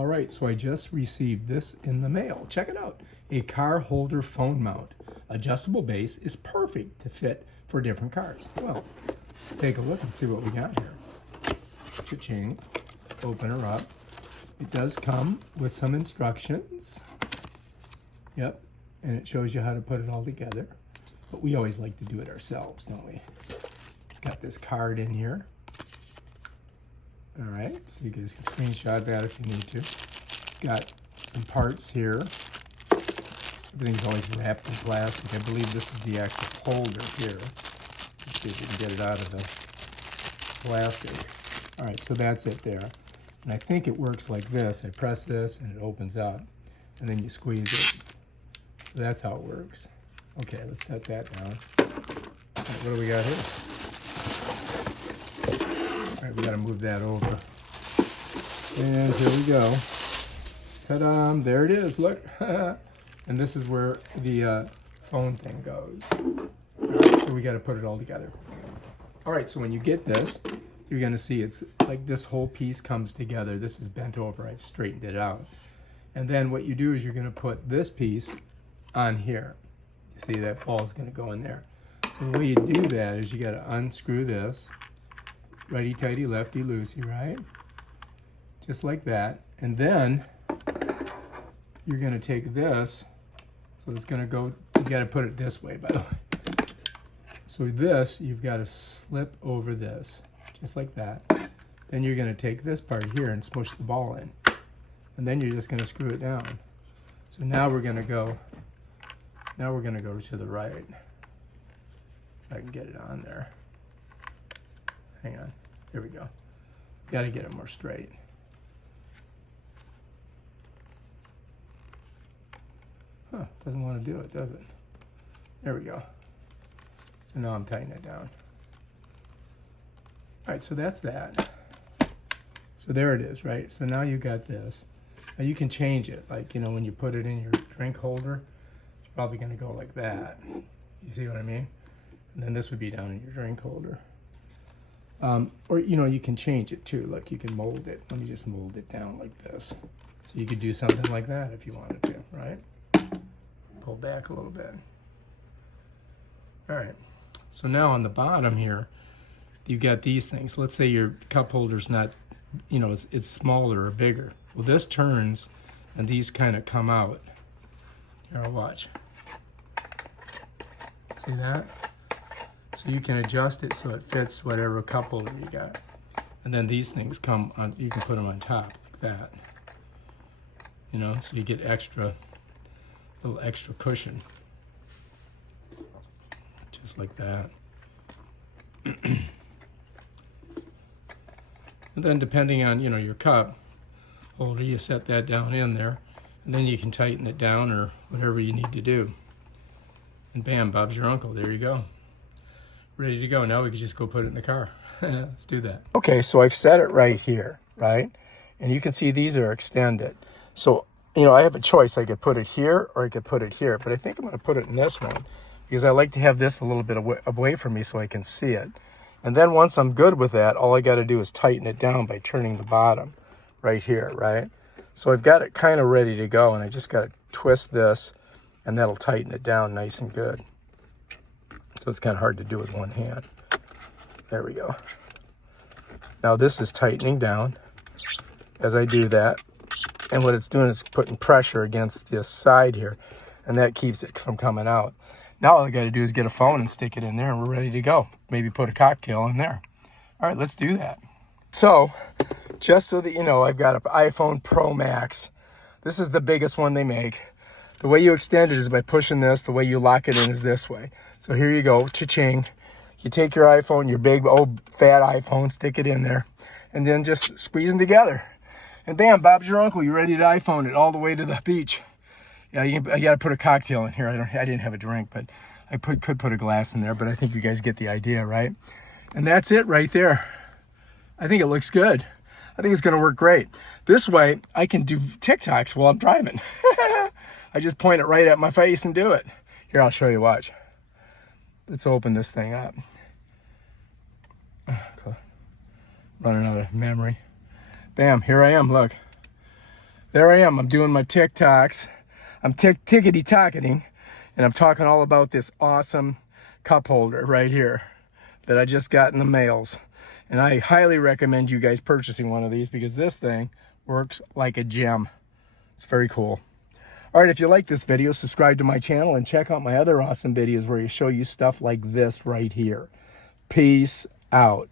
All right, so I just received this in the mail. Check it out. A car holder phone mount. Adjustable base is perfect to fit for different cars. Well, let's take a look and see what we got here. Cha-ching. Open her up. It does come with some instructions. Yep, and it shows you how to put it all together. But we always like to do it ourselves, don't we? It's got this card in here. All right, so you guys can screenshot that if you need to. Got some parts here. Everything's always wrapped in plastic. I believe this is the actual holder here. Let's see if we can get it out of the plastic. All right, so that's it there. And I think it works like this. I press this and it opens up, and then you squeeze it. So that's how it works. Okay, let's set that down. All right, what do we got here? All right, we got to move that over. And here we go. Ta-da! There it is. Look. And this is where the phone thing goes. All right, so we got to put it all together. All right, so when you get this, you're going to see it's like this whole piece comes together. This is bent over. I've straightened it out. And then what you do is you're going to put this piece on here. You see that ball is going to go in there. So the way you do that is you got to unscrew this. Righty tighty, lefty loosey, right? Just like that. And then you're going to take this. So it's going to go, you got to put it this way, by the way. So this, you've got to slip over this, just like that. Then you're going to take this part here and smush the ball in. And then you're just going to screw it down. So now we're going to go to the right. If I can get it on there. Hang on. Here we go. Got to get it more straight. Huh, doesn't want to do it, does it? There we go. So now I'm tightening it down. All right, so that's that. So there it is, right? So now you got this. Now you can change it. Like, you know, when you put it in your drink holder, it's probably going to go like that. You see what I mean? And then this would be down in your drink holder. Or, you know, you can change it too. Like, you can mold it. Let me just mold it down like this. So you could do something like that if you wanted to, right? Pull back a little bit. All right. So now on the bottom here, you've got these things. Let's say your cup holder's not, you know, it's smaller or bigger. Well, this turns and these kind of come out. Here, watch. See that? So you can adjust it so it fits whatever cup holder you got. And then these things come on, you can put them on top like that. You know, so you get little extra cushion. Just like that. And then depending on, you know, your cup holder, you set that down in there, and then you can tighten it down or whatever you need to do. And bam, Bob's your uncle. There you go. Ready to go. Now we can just go put it in the car. Let's do that. Okay, so I've set it right here, right? And you can see these are extended. So, you know, I have a choice. I could put it here or I could put it here, but I think I'm going to put it in this one because I like to have this a little bit away from me so I can see it. And then once I'm good with that, all I got to do is tighten it down by turning the bottom right here, right? So I've got it kind of ready to go, and I just got to twist this, and that'll tighten it down nice and good. So it's kind of hard to do with one hand. There we go. Now this is tightening down as I do that. And what it's doing is putting pressure against this side here, and that keeps it from coming out. Now all I got to do is get a phone and stick it in there, and we're ready to go. Maybe put a cocktail in there. All right, let's do that. So, just so that you know, I've got an iPhone Pro Max. This is the biggest one they make. The way you extend it is by pushing this. The way you lock it in is this way. So here you go, cha-ching. You take your iPhone, your big old fat iPhone, stick it in there, and then just squeeze them together. And bam, Bob's your uncle. You're ready to iPhone it all the way to the beach. Yeah, I got to put a cocktail in here. I didn't have a drink, but I could put a glass in there. But I think you guys get the idea, right? And that's it right there. I think it looks good. I think it's going to work great. This way, I can do TikToks while I'm driving. I just point it right at my face and do it. Here, I'll show you. Watch. Let's open this thing up. Running out of memory. Bam, here I am, look. There I am. I'm doing my TikToks. I'm tickety-tocketing, and I'm talking all about this awesome cup holder right here that I just got in the mails. And I highly recommend you guys purchasing one of these because this thing works like a gem. It's very cool. All right, if you like this video, subscribe to my channel and check out my other awesome videos where I show you stuff like this right here. Peace out.